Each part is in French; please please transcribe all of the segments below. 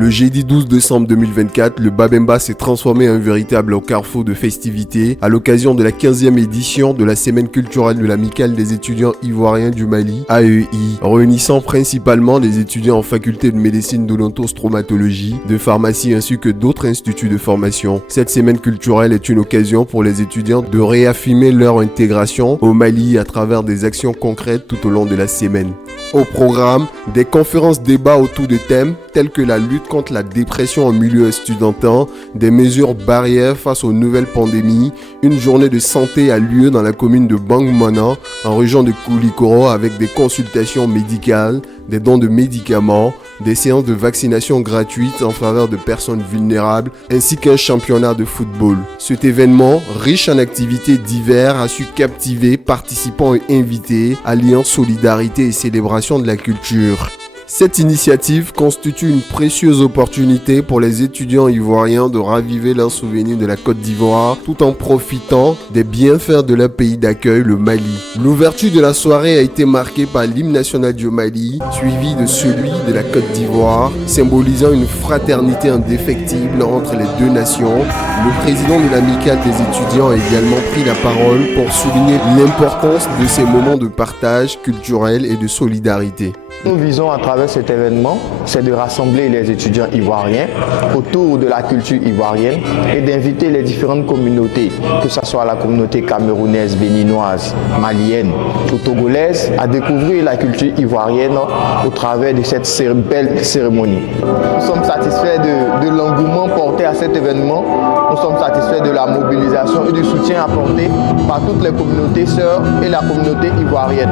Le jeudi 12 décembre 2024, le Babemba s'est transformé en un véritable carrefour de festivités à l'occasion de la 15e édition de la semaine culturelle de l'Amicale des étudiants ivoiriens du Mali, AEI, réunissant principalement des étudiants en faculté de médecine d'odontostomatologie, de pharmacie ainsi que d'autres instituts de formation. Cette semaine culturelle est une occasion pour les étudiants de réaffirmer leur intégration au Mali à travers des actions concrètes tout au long de la semaine. Au programme, des conférences débats autour de thèmes tels que la lutte contre la dépression en milieu estudiantin, des mesures barrières face aux nouvelles pandémies. Une journée de santé a lieu dans la commune de Bangmana, en région de Koulikoro, avec des consultations médicales, des dons de médicaments, des séances de vaccination gratuites en faveur de personnes vulnérables, ainsi qu'un championnat de football. Cet événement, riche en activités diverses, a su captiver participants et invités, alliant solidarité et célébration de la culture. Cette initiative constitue une précieuse opportunité pour les étudiants ivoiriens de raviver leurs souvenirs de la Côte d'Ivoire tout en profitant des bienfaits de leur pays d'accueil, le Mali. L'ouverture de la soirée a été marquée par l'hymne national du Mali, suivi de celui de la Côte d'Ivoire, symbolisant une fraternité indéfectible entre les deux nations. Le président de l'Amicale des étudiants a également pris la parole pour souligner l'importance de ces moments de partage culturel et de solidarité. Nous visons à travers cet événement, c'est de rassembler les étudiants ivoiriens autour de la culture ivoirienne et d'inviter les différentes communautés, que ce soit la communauté camerounaise, béninoise, malienne ou togolaise, à découvrir la culture ivoirienne au travers de cette belle cérémonie. Nous sommes satisfaits de l'engouement porté à cet événement. Nous sommes satisfaits de la mobilisation et du soutien apporté par toutes les communautés sœurs et la communauté ivoirienne.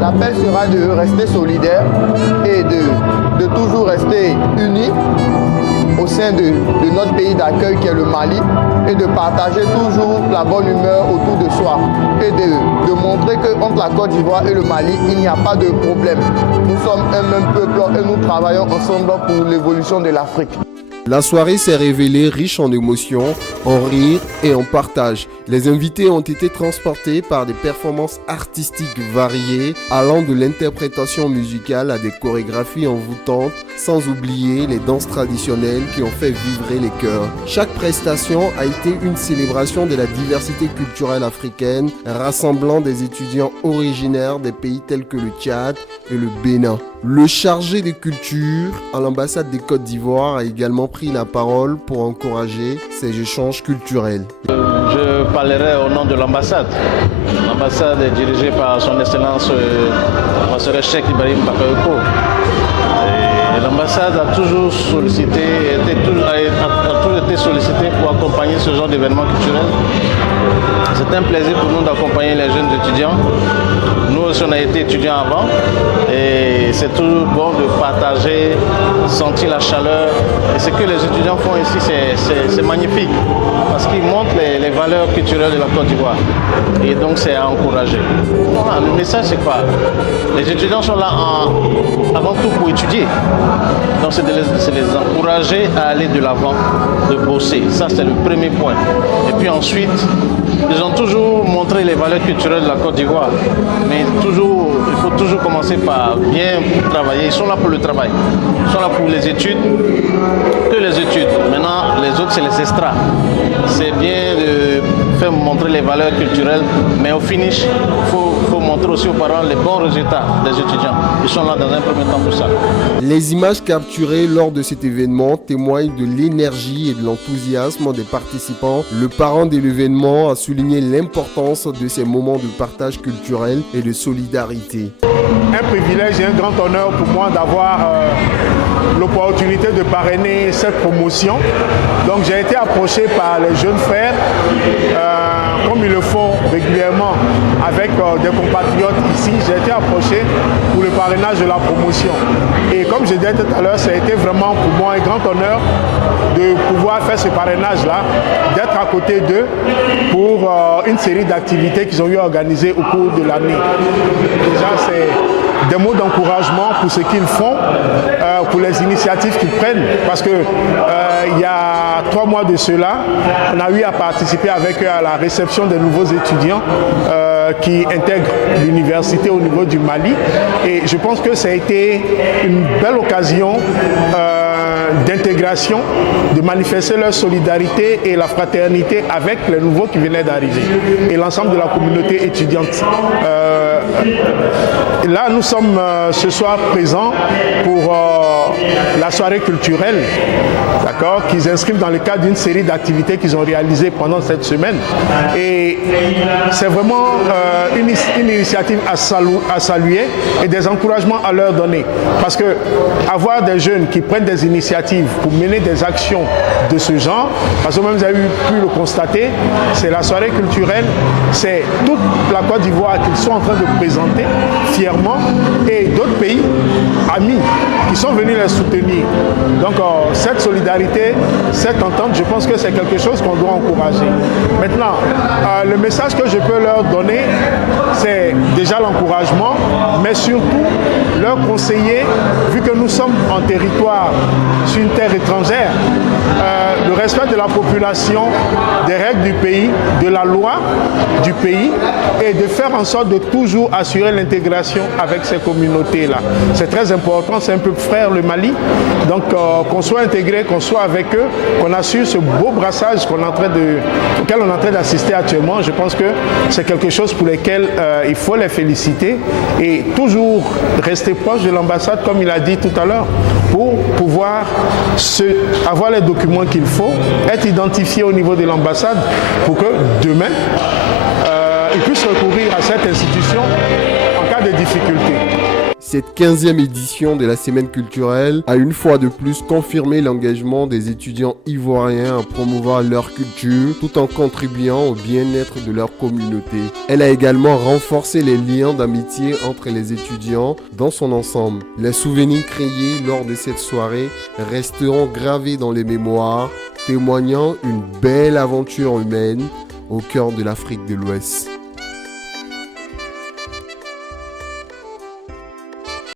L'appel sera de rester solidaires et de toujours rester unis au sein de notre pays d'accueil qui est le Mali et de partager toujours la bonne humeur autour de soi et de montrer qu'entre la Côte d'Ivoire et le Mali, il n'y a pas de problème. Nous sommes un même peuple et nous travaillons ensemble pour l'évolution de l'Afrique. La soirée s'est révélée riche en émotions, en rires et en partage. Les invités ont été transportés par des performances artistiques variées, allant de l'interprétation musicale à des chorégraphies envoûtantes, sans oublier les danses traditionnelles qui ont fait vibrer les cœurs. Chaque prestation a été une célébration de la diversité culturelle africaine, rassemblant des étudiants originaires des pays tels que le Tchad et le Bénin. Le chargé de culture à l'ambassade des Côtes d'Ivoire a également pris la parole pour encourager ces échanges culturels. Je parlerai au nom de l'ambassade. L'ambassade est dirigée par son excellence Monsieur Cheikh Ibrahim Bakayoko. L'ambassade a toujours été sollicitée pour accompagner ce genre d'événements culturels. C'est un plaisir pour nous d'accompagner les jeunes étudiants. Nous aussi on a été étudiants avant et c'est toujours bon de partager, sentir la chaleur. Et ce que les étudiants font ici, c'est magnifique parce qu'ils montrent les valeurs culturelles de la Côte d'Ivoire. Et donc c'est à encourager. Voilà, le message c'est quoi? Les étudiants sont là avant tout pour étudier. Donc c'est de les encourager à aller de l'avant, de bosser. Ça c'est le premier point. Et puis ensuite, ils ont toujours montré les valeurs culturelles de la Côte d'Ivoire. Mais il faut toujours commencer par bien travailler. Ils sont là pour le travail. Ils sont là pour les études, que les études. Maintenant, les autres, c'est les extras. C'est bien de faire montrer les valeurs culturelles, mais au finish, il faut montrer aussi aux parents les bons résultats des étudiants. Ils sont là dans un premier temps pour ça. Les images capturées lors de cet événement témoignent de l'énergie et de l'enthousiasme des participants. Le parrain de l'événement a souligné l'importance de ces moments de partage culturel et de solidarité. Un privilège et un grand honneur pour moi d'avoir l'opportunité de parrainer cette promotion. Donc j'ai été approché par les jeunes frères, comme ils le font régulièrement avec des compatriotes ici. J'ai été approché pour le parrainage de la promotion. Et comme je disais tout à l'heure, ça a été vraiment pour moi un grand honneur de pouvoir faire ce parrainage-là, d'être à côté d'eux pour une série d'activités qu'ils ont eu à organiser au cours de l'année. Déjà, c'est des mots d'encouragement pour ce qu'ils font, pour les initiatives qu'ils prennent. Parce que il y a 3 mois de cela, on a eu à participer avec eux à la réception des nouveaux étudiants qui intègrent l'université au niveau du Mali. Et je pense que ça a été une belle occasion d'intégration, de manifester leur solidarité et la fraternité avec les nouveaux qui venaient d'arriver et l'ensemble de la communauté étudiante. Là, nous sommes ce soir présents pour la soirée culturelle, d'accord, qu'ils inscrivent dans le cadre d'une série d'activités qu'ils ont réalisées pendant cette semaine. Et c'est vraiment une initiative à saluer et des encouragements à leur donner. Parce que avoir des jeunes qui prennent des initiatives pour mener des actions de ce genre, parce que même vous avez pu le constater, c'est la soirée culturelle, c'est toute la Côte d'Ivoire qu'ils sont en train de présenter fièrement et d'autres pays amis qui sont venus les soutenir. Donc cette solidarité, cette entente, je pense que c'est quelque chose qu'on doit encourager. Maintenant, le message que je peux leur donner, c'est déjà l'encouragement, mais surtout leur conseiller, vu que nous sommes en territoire, sur une terre étrangère, le respect de la population, des règles du pays, de la loi du pays, et de faire en sorte de toujours assurer l'intégration avec ces communautés-là. C'est très important, c'est un peu frère le Mali, donc qu'on soit intégré, qu'on soit avec eux, qu'on assure ce beau brassage auquel on est en train d'assister actuellement. Je pense que c'est quelque chose pour lequel il faut les féliciter et toujours rester proche de l'ambassade, comme il a dit tout à l'heure, pour pouvoir avoir les documents qu'il faut, être identifié au niveau de l'ambassade pour que demain, ils puissent recourir à cette institution en cas de difficulté. Cette 15e édition de la Semaine culturelle a une fois de plus confirmé l'engagement des étudiants ivoiriens à promouvoir leur culture tout en contribuant au bien-être de leur communauté. Elle a également renforcé les liens d'amitié entre les étudiants dans son ensemble. Les souvenirs créés lors de cette soirée resteront gravés dans les mémoires, témoignant une belle aventure humaine au cœur de l'Afrique de l'Ouest.